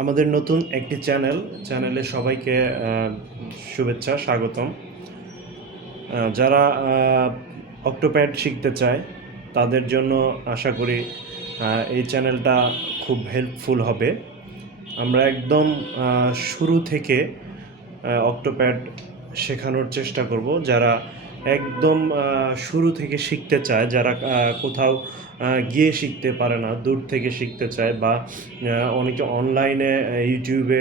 আমাদের নতুন একটি চ্যানেলে সবাইকে শুভেচ্ছা স্বাগতম। যারা অক্টোপ্যাড শিখতে চায় তাদের জন্য আশা করি এই চ্যানেলটা খুব হেল্পফুল হবে। আমরা একদম শুরু থেকে অক্টোপ্যাড শেখানোর চেষ্টা করব। যারা একদম শুরু থেকে শিখতে চায়, যারা কোথাও গিয়ে শিখতে পারে না, দূর থেকে শিখতে চায়, বা অনেকে অনলাইনে ইউটিউবে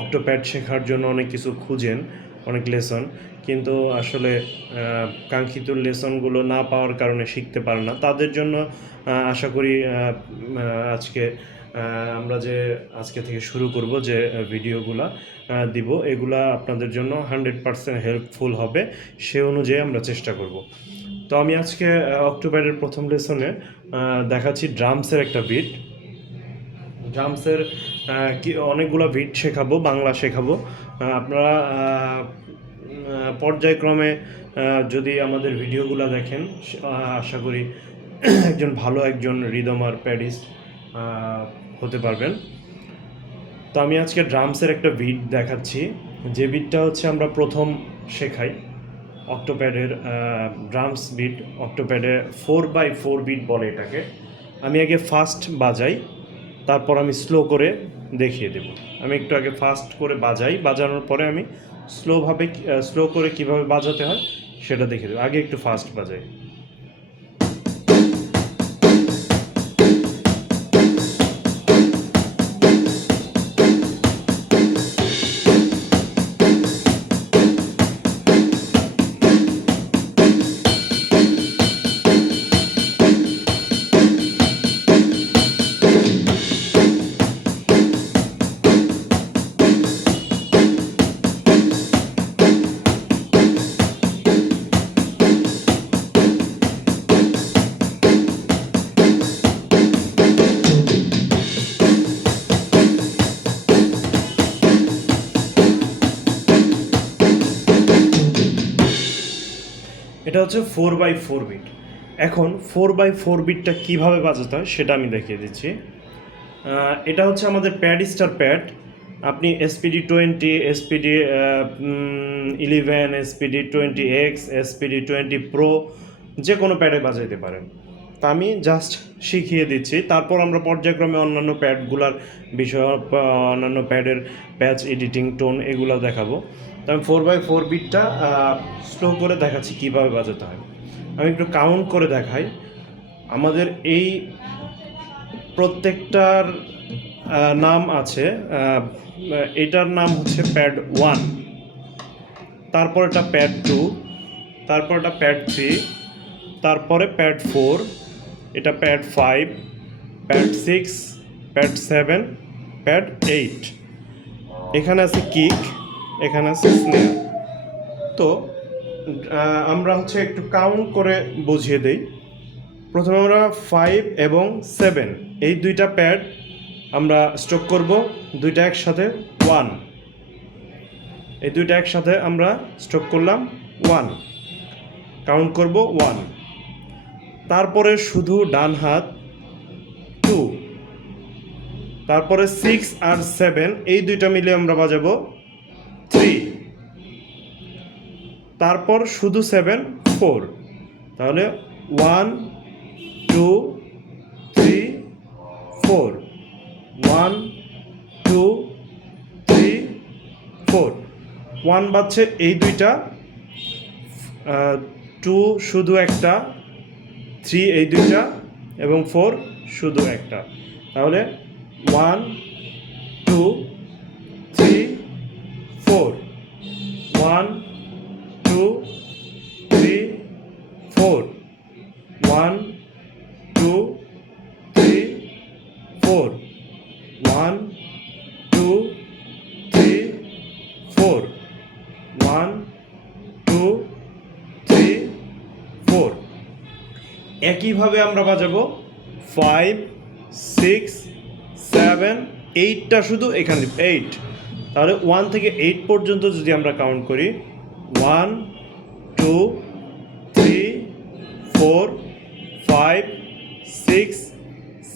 অক্টোপ্যাড শেখার জন্য অনেক কিছু খুঁজেন, অনেক লেসন, কিন্তু আসলে কাঙ্ক্ষিত লেসনগুলো না পাওয়ার কারণে শিখতে পারে না। তাদের জন্য আশা করি আজকে আমরা যে আজকে থেকে শুরু করব যে ভিডিওগুলা দিব, এগুলা আপনাদের জন্য 100% হেল্পফুল হবে, সে অনুযায়ী আমরা চেষ্টা করব। তো আমি আজকে অক্টোপ্যাডের প্রথম লেসনে দেখাচ্ছি ড্রামসের একটা বিট। ড্রামসের অনেকগুলো বিট শেখাবো, বাংলা শেখাবো। আপনারা পর্যায়ক্রমে যদি আমাদের ভিডিওগুলো দেখেন, আশা করি একজন রিদমার প্যাডিস্ট হতে পারবেন। তো আমি আজকে ড্রামসের একটা বিট দেখাচ্ছি, যে বিটটা হচ্ছে আমরা প্রথম শেখাই অক্টোপ্যাডের ড্রামস বিট। অক্টোপ্যাডে 4x4 বিট বলে এটাকে। আমি আগে ফাস্ট বাজাই, তারপর আমি স্লো করে দেখিয়ে দেব। আমি একটু আগে ফাস্ট করে বাজানোর পরে আমি স্লো করে কিভাবে বাজাতে হয় সেটা দেখিয়ে দেবো। আগে একটু ফাস্ট বাজাই। এটা হচ্ছে 4x4 বিট। এখন 4x4 বিটটা কীভাবে বাজাতে হয় সেটা আমি দেখিয়ে দিচ্ছি। এটা হচ্ছে আমাদের প্যাডিস্টার প্যাড। আপনি SPD20, SPD11, SPD20X, SPD20 Pro যে কোনো প্যাডে বাজাইতে পারেন। তা আমি জাস্ট শিখিয়ে দিচ্ছি, তারপর আমরা পর্যায়ক্রমে অন্যান্য প্যাডগুলার বিষয়, অন্যান্য প্যাডের প্যাচ এডিটিং, টোন, এগুলো দেখাবো। তো আমি 4x4 বিটটা স্লো করে দেখাচ্ছি কীভাবে বাজাতে হয়। আমি একটু কাউন্ট করে দেখাই। আমাদের এই প্রত্যেকটার নাম আছে। এটার নাম হচ্ছে প্যাড 1, তারপর এটা প্যাড 2, তারপর এটা প্যাড 3, তারপরে প্যাড 4, এটা প্যাড 5, প্যাড 6, প্যাড 7, প্যাড 8। এখানে আছে কিক, এখানে আছে স্নেয়ার। তো আমরা হচ্ছে একটু কাউন্ট করে বুঝিয়ে দেই। প্রথমে আমরা 5 এবং 7 এই দুইটা প্যাড আমরা স্ট্রোক করব, দুইটা একসাথে 1। এই দুইটা একসাথে আমরা স্ট্রোক করলাম 1, কাউন্ট করব 1। তারপরে শুধু ডান হাত 2, তারপরে 6 আর 7 এই দুইটা মিলে আমরা বাজাবো 3, তারপর শুধু 7 4। তাহলে 1 2 3 4, 1 2 3 4। 1 বাজছে এই দুইটা, 2 শুধু একটা, 3 এই দুইটা, এবং 4 শুধু একটা। তাহলে 1 2 3 4, 1 2 3 4, 1 2 3 4, 1 2 3 4, 1 2 3 4। একইভাবে আমরা বাজাবো 5 6 7 8টা শুধু এখানে 8। তাহলে 1 থেকে 8 পর্যন্ত যদি আমরা কাউন্ট করি, 1 2 3 4 5 6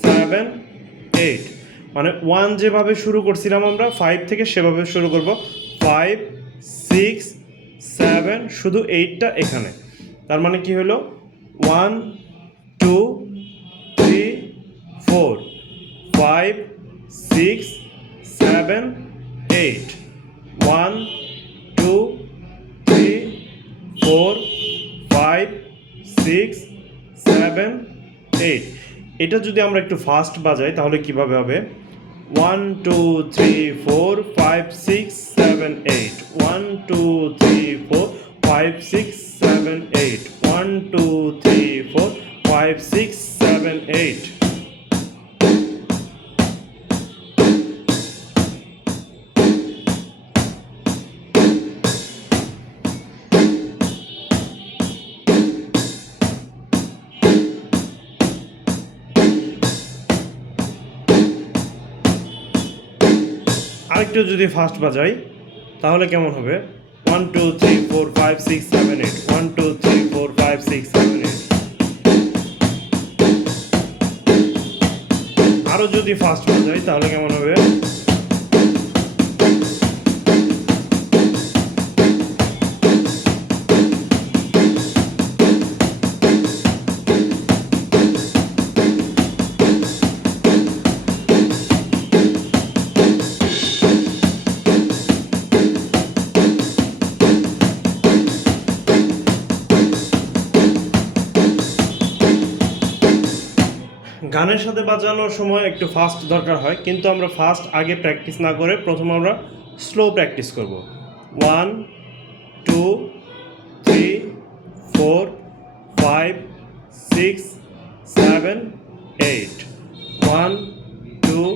7 8। মানে 1 যেভাবে শুরু করছিলাম আমরা 5 থেকে সেভাবে শুরু করব। 5 6 7, শুধু 8টা এখানে। তার মানে কি হলো 1 2 3 4 5 6 7 8 1 2 3 4 5 6 7 8। এটা যদি আমরা একটু ফাস্ট বাজাই তাহলে কিভাবে হবে? 1 2 3 4 5 6 7 8 1 2 3 4 5 6 7 8 1 2 3 4 5 6 7 8। আরেকটু যদি ফাস্ট বাজাই তাহলে কেমন হবে? 1 2 3 4 5 6 7 8 1 2 3 4 5 6 7 8। আরো যদি ফাস্ট বাজাই তাহলে কেমন হবে? গানের সাথে বাজানোর সময় একটু ফাস্ট দরকার হয়, কিন্তু আমরা ফাস্ট আগে প্র্যাকটিস না করে প্রথমে আমরা স্লো প্র্যাকটিস করব। 1 2 3 4 5 6 7 8 1 2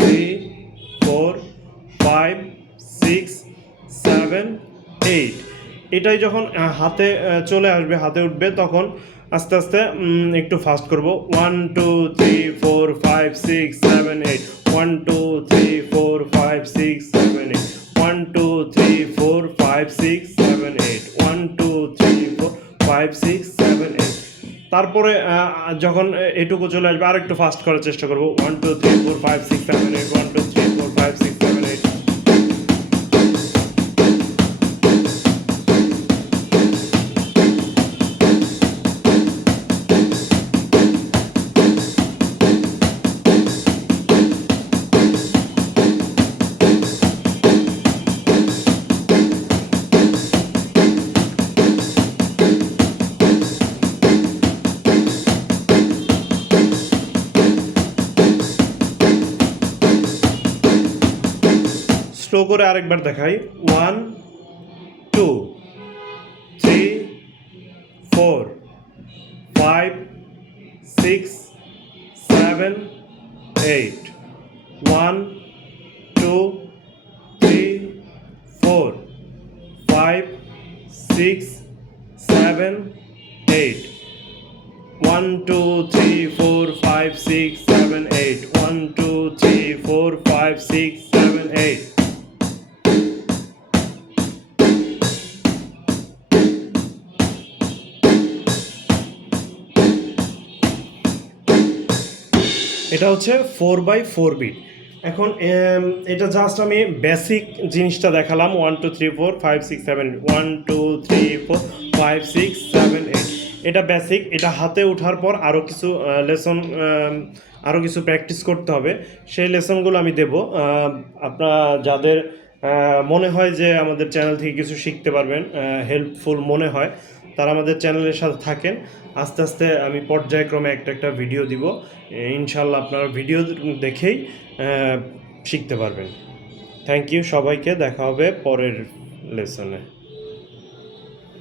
3 4 5 6 7 8। এটাই যখন হাতে চলে আসবে, হাতে উঠবে, তখন আস্তে আস্তে একটু ফাস্ট করব। 1 2 3 4 5 6 7 8 1 2 3 4 5 6 7 8 1 2 3 4 5 6 7 8 1 2 3 4 5 6 7 8। তারপরে যখন এটুকু চলে আসবে আর একটু ফাস্ট করার চেষ্টা করব। 1 2 3 4 5 6 7 8 1 2 3 4 5 6 7 8। স্লো করে আরেকবার দেখাই। 1 2 3 4 5 6 7 8 1 2 3 4 5 6 7 8 1 2 3 4 5 6 7 8 1 2 3 4 5 6 7 8। এটা হচ্ছে 4/4 বিট। এখন এটা জাস্ট আমি বেসিক জিনিসটা দেখালাম। 1 2 3 4 5 6 7 1 2 3 4 5 6 7 8। এটা বেসিক। এটা হাতে ওঠার পর আরও কিছু আরও কিছু প্র্যাকটিস করতে হবে। সেই লেসনগুলো আমি দেব। আপনারা যাদের মনে হয় যে আমাদের চ্যানেল থেকে কিছু শিখতে পারবেন, হেল্পফুল মনে হয়, তারা আমাদের চ্যানেলের সাথে থাকেন। আস্তে আস্তে আমি পর্যায়ক্রমে একটা একটা ভিডিও দিব। ইনশাল্লাহ আপনারা ভিডিও দেখেই শিখতে পারবেন। থ্যাংক ইউ সবাইকে। দেখা হবে পরের লেসনে।